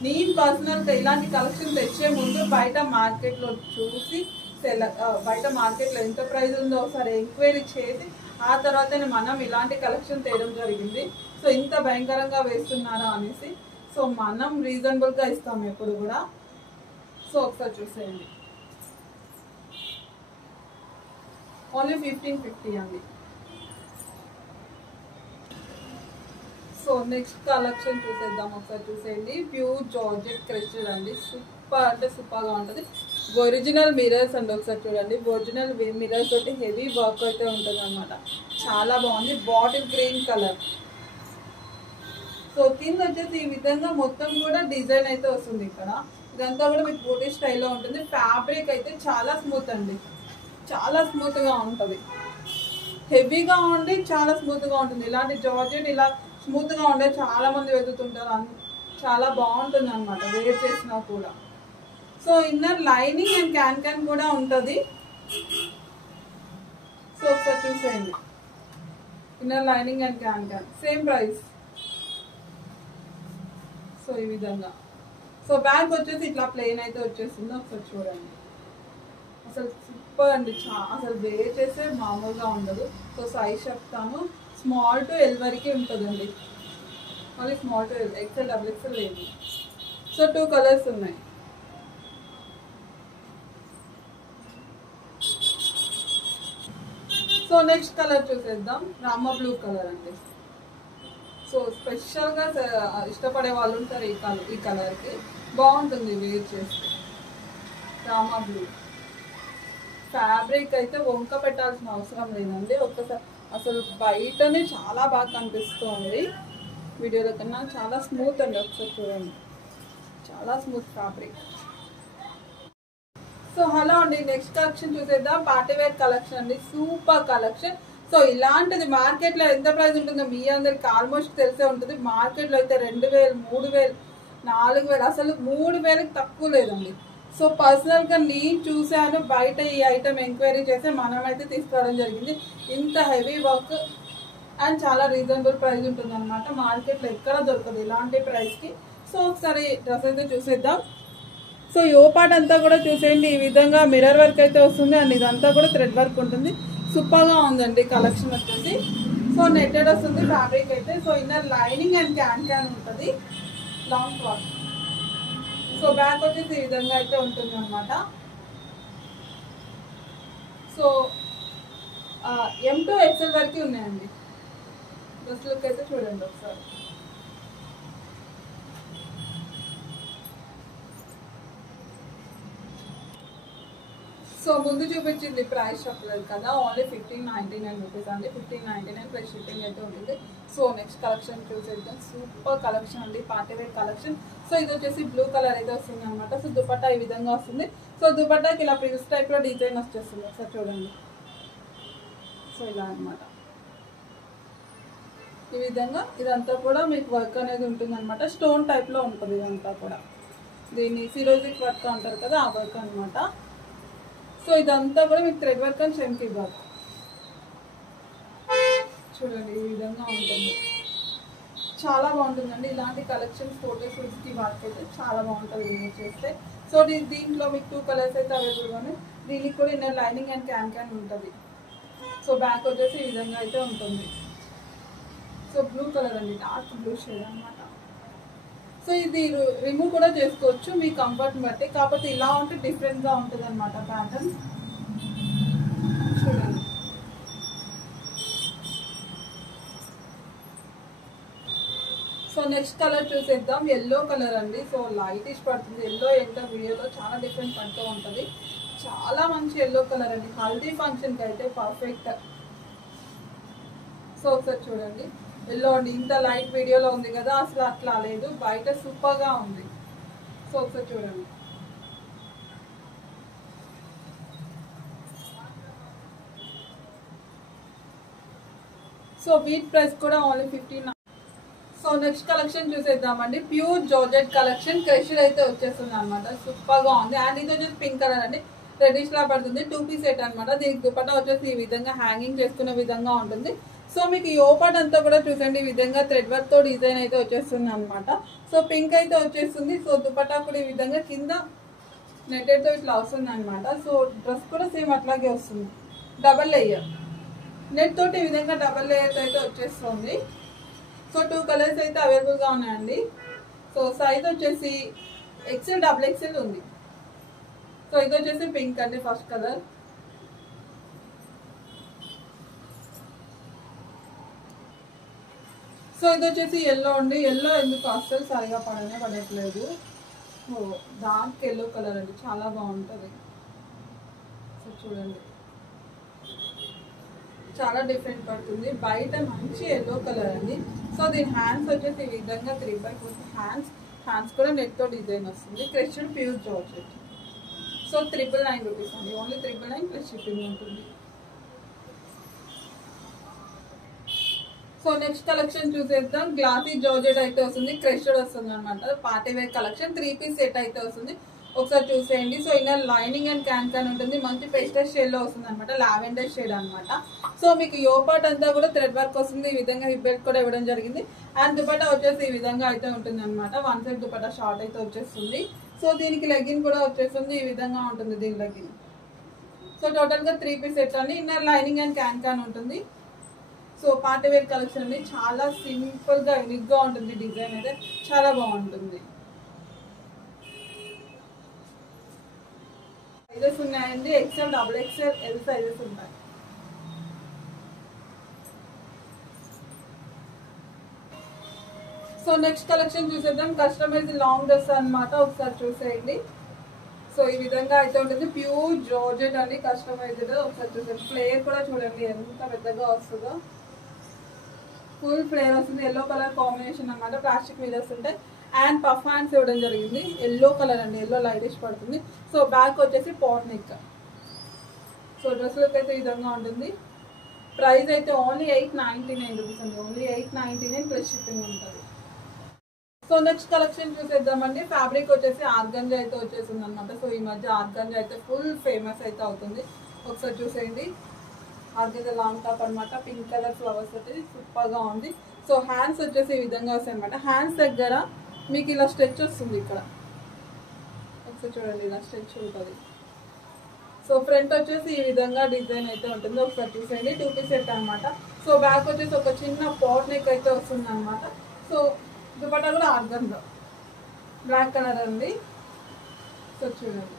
నేను పర్సనల్గా ఇలాంటి కలెక్షన్ తెచ్చే ముందు బయట మార్కెట్లో చూసి బయట మార్కెట్లో ఎంత ప్రైస్ ఉందో ఒకసారి ఎంక్వైరీ చేసి ఆ తర్వాతనే మనం ఇలాంటి కలెక్షన్ తేయడం జరిగింది. సో ఇంత భయంకరంగా వేస్తున్నారా అనేసి. సో మనం రీజనబుల్గా ఇస్తాం ఎప్పుడు కూడా. సో ఒకసారి చూసేయండి. ఓన్లీ 1550 అండి. సో నెక్స్ట్ కలెక్షన్ చూసేద్దాం. ఒకసారి చూసేయండి. ప్యూర్ జార్జెట్ క్రష్డ్ అండి, సూపర్ అంటే సూపర్గా ఉంటుంది. ఒరిజినల్ మిరర్స్ అండి, ఒకసారి చూడండి. ఒరిజినల్ మిరర్స్ తోటి హెవీ వర్క్ అయితే ఉంటుంది అనమాట, చాలా బాగుంది. Bottle green colour. సో కింద వచ్చేసి ఈ విధంగా మొత్తం కూడా డిజైన్ అయితే వస్తుంది. ఇక్కడ ఇదంతా కూడా మీకు బూటీ స్టైల్లో ఉంటుంది. ఫ్యాబ్రిక్ అయితే చాలా స్మూత్ అండి, చాలా స్మూత్గా ఉంటుంది, హెవీగా ఉండి చాలా స్మూత్గా ఉంటుంది. ఇలాంటి జార్జెట్ ఇలా స్మూత్గా ఉండే చాలా మంది వెతుకుతుంటారు, చాలా బాగుంటుంది అనమాట వేర్ చేసినా కూడా. So inner lining and can కూడా ఉంటుంది. సో ఒకసారి చూసేయండి. Inner lining and can same price. So ఈ విధంగా. సో బ్యాగ్ వచ్చేసి ఇట్లా ప్లెయిన్ అయితే వచ్చేస్తుంది. ఒకసారి చూడండి. అసలు సూపర్ అండి, అసలు వేర్ చేసే మామూలుగా ఉండదు. సో సైజ్ చెప్తాను. స్మాల్ టు ఎల్ వరకే ఉంటుందండి, మళ్ళీ small to L, XL double XL లేదు. సో 2 కలర్స్ ఉన్నాయి. సో నెక్స్ట్ కలర్ చూసేద్దాం. రామా బ్లూ కలర్ అండి. సో స్పెషల్గా ఇష్టపడే వాళ్ళు ఉంటారు ఈ కలర్కి, బాగుంటుంది వేర్ చేస్తే. రామా బ్లూ ఫ్యాబ్రిక్ అయితే వంక పెట్టాల్సిన అవసరం లేదండి. ఒక్కసారి అసలు బయటనే చాలా బాగా కనిపిస్తుంది, వీడియోలో కన్నా చాలా స్మూత్ అండి. ఒకసారి చూడండి, చాలా స్మూత్ ఫ్యాబ్రిక్. సో హలో అండి, నెక్స్ట్ కలెక్షన్ చూసేద్దాం. పార్టీ వేర్ కలెక్షన్ అండి, సూపర్ కలెక్షన్. సో ఇలాంటిది మార్కెట్లో ఎంత ప్రైస్ ఉంటుందో మీ అందరికి ఆల్మోస్ట్ తెలిసే ఉంటుంది. మార్కెట్లో అయితే 2000, 3000, 4000, అసలు 3000కి తక్కువ లేదండి. సో పర్సనల్గా నేను చూశాను, బయట ఈ ఐటమ్ ఎంక్వైరీ చేస్తే మనమైతే తీసుకురావడం జరిగింది. ఇంత హెవీ వర్క్ అండ్ చాలా రీజనబుల్ ప్రైస్ ఉంటుంది అనమాట, మార్కెట్లో ఎక్కడ దొరకదు ఇలాంటి ప్రైస్కి. సో ఒకసారి డ్రెస్ అయితే చూసేద్దాం. సో ఈ పార్ట్ అంతా కూడా చూసేయండి. ఈ విధంగా మిర్రర్ వర్క్ అయితే వస్తుంది అండ్ ఇదంతా కూడా థ్రెడ్ వర్క్ ఉంటుంది. సూపర్గా ఉందండి కలెక్షన్ వచ్చేసి. సో నెట్టెడ్ వస్తుంది ఫ్యాబ్రిక్ అయితే. So inner lining and can ఉంటుంది, లాంగ్ ఫ్రాక్. సో బ్యాక్ వచ్చేసి ఈ విధంగా అయితే ఉంటుంది అనమాట. సో M to XL వరకు ఉన్నాయండి. డ్రెస్ లుక్ అయితే చూడండి ఒకసారి. సో ముందు చూపించింది ప్రైస్ చెప్పలేదు కదా, ఓన్లీ 1599 రూపీస్ అండి. 1599 ప్లస్ షిప్పింగ్ అయితే ఉంటుంది. సో నెక్స్ట్ కలెక్షన్ చూసేద్దాం. సూపర్ కలెక్షన్ అండి, పార్టీ వేర్ కలెక్షన్. సో ఇది వచ్చేసి బ్లూ కలర్ అయితే వస్తుంది అనమాట. సో దుపట్టా ఈ విధంగా వస్తుంది. సో దుపట్టాకి ఇలా ప్రిన్స్ టైప్లో డిజైన్ వచ్చేస్తుంది. ఒకసారి చూడండి. సో ఇలా అనమాట, ఈ విధంగా ఇదంతా కూడా మీకు వర్క్ అనేది ఉంటుంది అనమాట. స్టోన్ టైప్లో ఉంటుంది ఇదంతా కూడా. దీన్ని సిరోజిక్ వర్క్ అంటారు కదా, ఆ వర్క్ అనమాట. సో ఇదంతా కూడా మీకు థ్రెడ్ వర్క్ అండ్ చెంకి వర్క్. చూడండి ఈ విధంగా ఉంటుంది, చాలా బాగుంటుందండి. ఇలాంటి కలెక్షన్స్ ఫోటోషూట్స్కి వాటికి అయితే చాలా బాగుంటుంది యూజ్ చేస్తే. సో దీంట్లో మీకు 2 కలర్స్ అయితే అవైలబుల్గా ఉన్నాయి. దీనికి కూడా ఇన్నర్ లైనింగ్ అండ్ క్యాన్ ఉంటుంది. సో బ్యాక్ వచ్చేసి ఈ విధంగా అయితే ఉంటుంది. సో బ్లూ కలర్ అండి, డార్క్ బ్లూ షేడ్ అనమాట. సో ఇది రిమూవ్ కూడా చేసుకోవచ్చు మీ కంఫర్ట్ బట్టి, కాకపోతే ఇలా ఉంటే డిఫరెంట్గా ఉంటుంది అనమాట ప్యాటర్న్. చూడండి. సో నెక్స్ట్ కలర్ చూసేద్దాం. ఎల్లో కలర్ అండి. సో లైట్ పడుతుంది. ఎల్లో ఏంటో వీడియోలో చాలా డిఫరెంట్ పడుతూ ఉంటుంది. చాలా మంచి ఎల్లో కలర్ అండి, హల్దీ ఫంక్షన్కి అయితే పర్ఫెక్ట్. సో ఒకసారి చూడండి, ఎల్లో అండి. ఇంత లైట్ వీడియోలో ఉంది కదా, అసలు అట్లా లేదు, బయట సూపర్గా ఉంది. సో ఒకసారి చూడండి. సో వీట్ ప్రైస్ కూడా ఓన్లీ 15. సో నెక్స్ట్ కలెక్షన్ చూసేద్దామండి. ప్యూర్ జార్జెట్ కలెక్షన్, క్రషర్ అయితే వచ్చేస్తుంది అనమాట. సూపర్గా ఉంది. అండ్ ఇది వచ్చేసి పింక్ కలర్ అండి, రెడిష్ లా పడుతుంది. 2 పీస్ సెట్ అనమాట. దీనికి దుపట్టా వచ్చేసి ఈ విధంగా హ్యాంగింగ్ చేసుకునే విధంగా ఉంటుంది. సో మీకు ఈ ఓపాట్ అంతా కూడా చూసండి, ఈ విధంగా థ్రెడ్ వర్క్ తో డిజైన్ అయితే వచ్చేస్తుంది అనమాట. సో పింక్ అయితే వచ్చేస్తుంది. సో దుపట్టా కూడా ఈ విధంగా కింద నెట్టెడ్ తో ఇట్లా వస్తుంది అనమాట. సో డ్రెస్ కూడా సేమ్ అట్లాగే వస్తుంది, డబల్ లేయర్ నెట్ తోటి ఈ విధంగా డబల్ లేయర్ అయితే వచ్చేస్తుంది. సో 2 కలర్స్ అయితే అవైలబుల్గా ఉన్నాయండి. సో సైజ్ వచ్చేసి XL, XXL ఉంది. సో ఇది వచ్చేసి పింక్ అండి, ఫస్ట్ కలర్. సో ఇది వచ్చేసి ఎల్లో అండి. ఎల్లో ఎందుకు అస్సలు సరిగా పడట్లేదు. సో డార్క్ ఎల్లో కలర్ అండి, చాలా బాగుంటుంది. సో చూడండి, చాలా డిఫరెంట్ పడుతుంది. బయట మంచి ఎల్లో కలర్ అండి. సో దీని హ్యాండ్స్ వచ్చేసి ఈ విధంగా 3/4 హ్యాండ్స్ కూడా నెట్ తో డిజైన్ వస్తుంది. Crushed pure georgette. So 999 rupees అండి, ఓన్లీ 999 ప్లస్ షిప్పింగ్ ఉంటుంది. సో నెక్స్ట్ కలెక్షన్ చూసేద్దాం. గ్లాసీ జార్జెట్ అయితే వస్తుంది, క్రష్డ్ వస్తుంది అనమాట. Party wear collection 3 piece set అయితే వస్తుంది. ఒకసారి చూసేయండి. So inner lining and can ఉంటుంది. మంచి పేస్టల్ షేడ్ లో వస్తుంది అనమాట, లావెండర్ షేడ్ అనమాట. సో మీకు యో పార్ట్ అంతా కూడా థ్రెడ్ వర్క్ వస్తుంది. ఈ విధంగా హిప్ బెల్ట్ కూడా ఇవ్వడం జరిగింది. అండ్ దుపట్టా వచ్చేసి ఈ విధంగా అయితే ఉంటుంది అనమాట. 1 సైడ్ దుపట్టా షార్ట్ అయితే వచ్చేస్తుంది. సో దీనికి లెగ్గిన్ కూడా వచ్చేస్తుంది, ఈ విధంగా ఉంటుంది దీని లెగ్గిన్. సో టోటల్ గా 3 పీస్ సెట్ అండి. ఇన్నర్ లైనింగ్ అండ్ క్యాన్ ఉంటుంది. సో పార్టీ వేర్ కలెక్షన్ అండి, చాలా సింపుల్ గా యూనిక్ గా ఉంటుంది. డిజైన్ అయితే చాలా బాగుంటుంది. సైజెస్ ఉన్నాయండి, XL, XXL, L సైజెస్ ఉంటాయి. సో నెక్స్ట్ కలెక్షన్ చూసేద్దాం. కస్టమైజ్ లాంగ్ డ్రెస్ అనమాట. ఒకసారి చూసేయండి. సో ఈ విధంగా అయితే ఉంటుంది. ప్యూర్ జార్జెట్ అండి, కస్టమైజ్డ్. ఒకసారి చూసేయండి. ఫ్లేర్ కూడా చూడండి ఎంత పెద్దగా వస్తుందో. ఫుల్ ఫ్లేర్ వస్తుంది. ఎల్లో కలర్ కాంబినేషన్ అనమాట. ప్లాస్టిక్ మీదర్స్ ఉంటాయి. అండ్ పఫ్ హ్యాండ్స్ ఇవ్వడం జరిగింది. ఎల్లో కలర్ అండి, ఎల్లో లైటిష్ పడుతుంది. సో బ్యాక్ వచ్చేసి pot neck. So dress look అయితే ఈ విధంగా ఉంటుంది. ప్రైస్ అయితే ఓన్లీ 899 రూపీస్ అండి, ఓన్లీ 899 ప్లస్ షిప్పింగ్ ఉంటుంది. సో నెక్స్ట్ కలెక్షన్ చూసేద్దామండి. ఫ్యాబ్రిక్ వచ్చేసి ఆర్గంజా అయితే వచ్చేసింది అనమాట. సో ఈ మధ్య ఆర్గంజా అయితే ఫుల్ ఫేమస్ అయితే అవుతుంది. ఒకసారి చూసేయండి. ఆర్గంజా లాంగ్ టాప్ అనమాట. పింక్ కలర్ ఫ్లవర్స్ అయితే సూపర్గా ఉంది. సో హ్యాండ్స్ వచ్చేసి ఈ విధంగా వస్తాయి అనమాట. హ్యాండ్స్ దగ్గర మీకు ఇలా స్ట్రెచ్ వస్తుంది. ఇక్కడ ఒకసారి చూడండి, ఇలా స్ట్రెచ్ ఉంటుంది. సో ఫ్రంట్ వచ్చేసి ఈ విధంగా డిజైన్ అయితే ఉంటుంది. ఒకసారి చూసేయండి. 2 పీస్ సెట్ అనమాట. సో బ్యాక్ వచ్చేసి ఒక చిన్న పాట్ నెక్ అయితే వస్తుంది అనమాట. సో దుపట్టా కూడా ఆర్గంజా బ్లాక్ కలర్ అండి. సో చూడండి,